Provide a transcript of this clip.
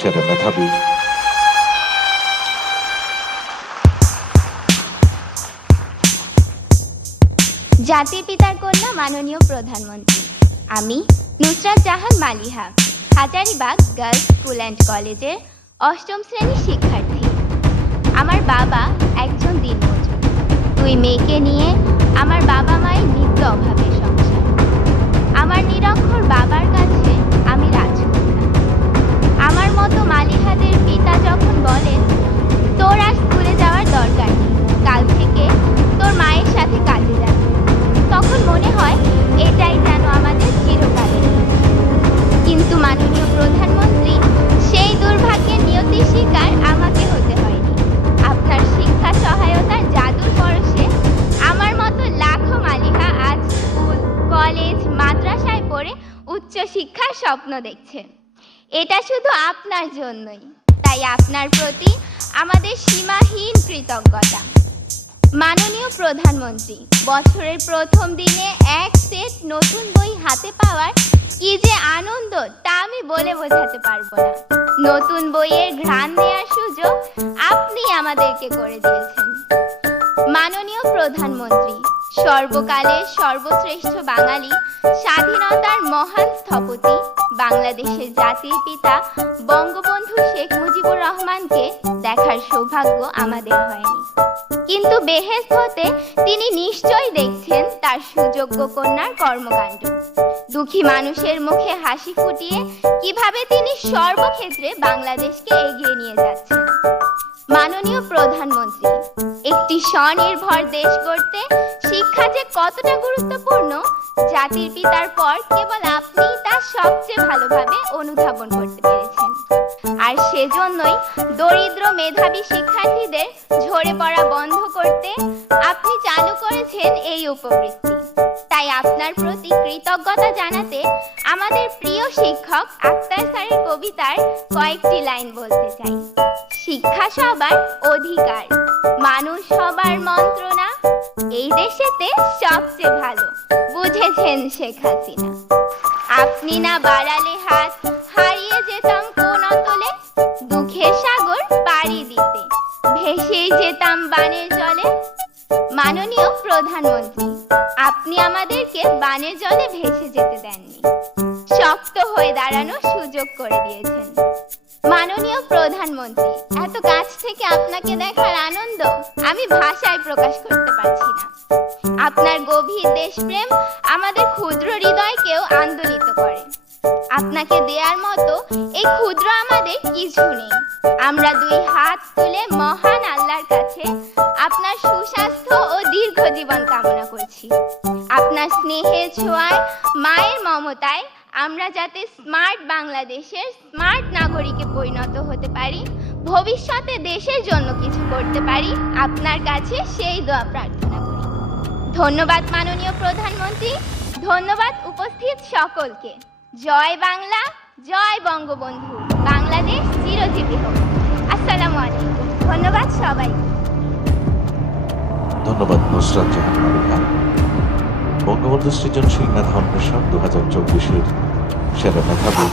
সেরা মেধাবী। জাতির পিতার কন্যা মাননীয় প্রধানমন্ত্রী, আমি Nusrat Jahan Maliha, Hazaribagh girls school and কলেজের ৮ম শ্রেণীর শিক্ষার্থী। আমার বাবা একজন দিনমজুর। 2 মেয়েকে নিয়ে আমার বাবা মায়ের নিত্য অভাবের সংসার। আমার নিরক্ষর বাবার কাছে আমি রাজকন্যা। আমার মতো মালিহাদের পিতা যখন বলেন, তোর আর স্কুলে যাওয়ার দরকার নেই, কাল থেকে তোর মায়ের সাথে কাজে যাবে, তখন মনে হয় এটাই যেন আমাদের চিরকালের। কিন্তু মাননীয় প্রধানমন্ত্রী, সেই দুর্ভাগ্যের নিয়তির শিকার আমাকে হতে হয়নি। আপনার শিক্ষা সহায়তার জাদুর পরশে আমার মতো লাখো মালিহা আজ স্কুল, কলেজ, মাদ্রাসায় পড়ে উচ্চ শিক্ষার স্বপ্ন দেখছে। এটা শুধু আপনার জন্যই। তাই আপনার প্রতি আমাদের সীমাহীন কৃতজ্ঞতা। মাননীয় প্রধানমন্ত্রী, বছরের প্রথম দিনে এক সেট নতুন বই হাতে পাওয়ার কি যে আনন্দ তা আমি বলে বোঝাতে পারবো না। নতুন বইয়ের ঘ্রাণ নেওয়ার সুযোগ আপনি আমাদেরকে করে দিয়েছেন। মাননীয় প্রধানমন্ত্রী, সর্বকালের সর্বশ্রেষ্ঠ বাঙালি, স্বাধীনতার মহান স্থপতি, বাংলাদেশের জাতির পিতা বঙ্গবন্ধু শেখ মুজিবুর রহমানকে দেখার সৌভাগ্য আমাদের হয়নি, কিন্তু বেহেশত হতে তিনি নিশ্চয়ই দেখছেন তার সুযোগ্য কন্যার কর্মকাণ্ড। দুঃখী মানুষের মুখে হাসি ফুটিয়ে কিভাবে তিনি সর্বক্ষেত্রে বাংলাদেশকে এগিয়ে নিয়ে যাচ্ছেন। মাননীয় প্রধানমন্ত্রী, একটি স্বনির্ভর দেশ গড়তে শিক্ষা যে কতটা গুরুত্বপূর্ণ, জাতির পিতার পর কেবল আপনিই তা সবচেয়ে ভালোভাবে অনুধাবন করতে পেরেছেন। আর সেজন্যই দরিদ্র মেধাবী শিক্ষার্থীদের ঝরে পড়া বন্ধ করতে আপনি চালু করেছেন এই উপবৃত্তি। তাই আপনার প্রতি কৃতজ্ঞতা জানাতে আমাদের প্রিয় শিক্ষক আক্তার স্যারের কবিতার কয়েকটি লাইন বলতে চাই। শিক্ষা সবার অধিকার, মানুষ সবার মন্ত্রণা, এই দেশেতে সবচেয়ে ভালো বুঝেছেন শেখ হাসিনা। আপনি না বাড়ালে হাত, হারিয়ে যেতাম কোন অতলে, দুঃখের সাগর পাড়ি দিতে ভেসেই যেতাম বানের জলে। মাননীয় প্রধানমন্ত্রী, আপনি আমাদেরকে বানের জলে ভেসে যেতে দেননি, শক্ত হয়ে দাঁড়ানোর সুযোগ করে দিয়েছেন। মাননীয় প্রধানমন্ত্রী, এত কাছ থেকে আপনাকে দেখার আনন্দ আমি ভাষায় প্রকাশ করতে পারছি না। আপনার গভীর দেশপ্রেম আমাদের ক্ষুদ্র হৃদয়কেও আন্দোলিত করে। আপনাকে দেওয়ার মতো এই ক্ষুদ্র আমাদের কিছু নেই। আমরা 2 হাত তুলে মহান আল্লাহর কাছে আপনার সুস্বাস্থ্য ও দীর্ঘ জীবন কামনা করছি। আপনার স্নেহের ছোঁয়ায়, মায়ের মমতায় আমরা যাতে স্মার্ট বাংলাদেশের স্মার্ট নাগরিকে পরিণত হতে পারি, ভবিষ্যতে দেশের জন্য কিছু করতে পারি, আপনার কাছে সেই দোয়া প্রার্থনা করি। ধন্যবাদ মাননীয় প্রধানমন্ত্রী, ধন্যবাদ উপস্থিত সকলকে। জয় বাংলা, জয় বঙ্গবন্ধু, বাংলাদেশ চিরজীবী হোক। আসসালামু আলাইকুম। ধন্যবাদ সবাই। ধন্যবাদ নুসরাত জাহান মালিহা। বঙ্গবন্ধু সৃজনশীল মেধা অন্বেষণ 2024-এর সেরা মেধাবী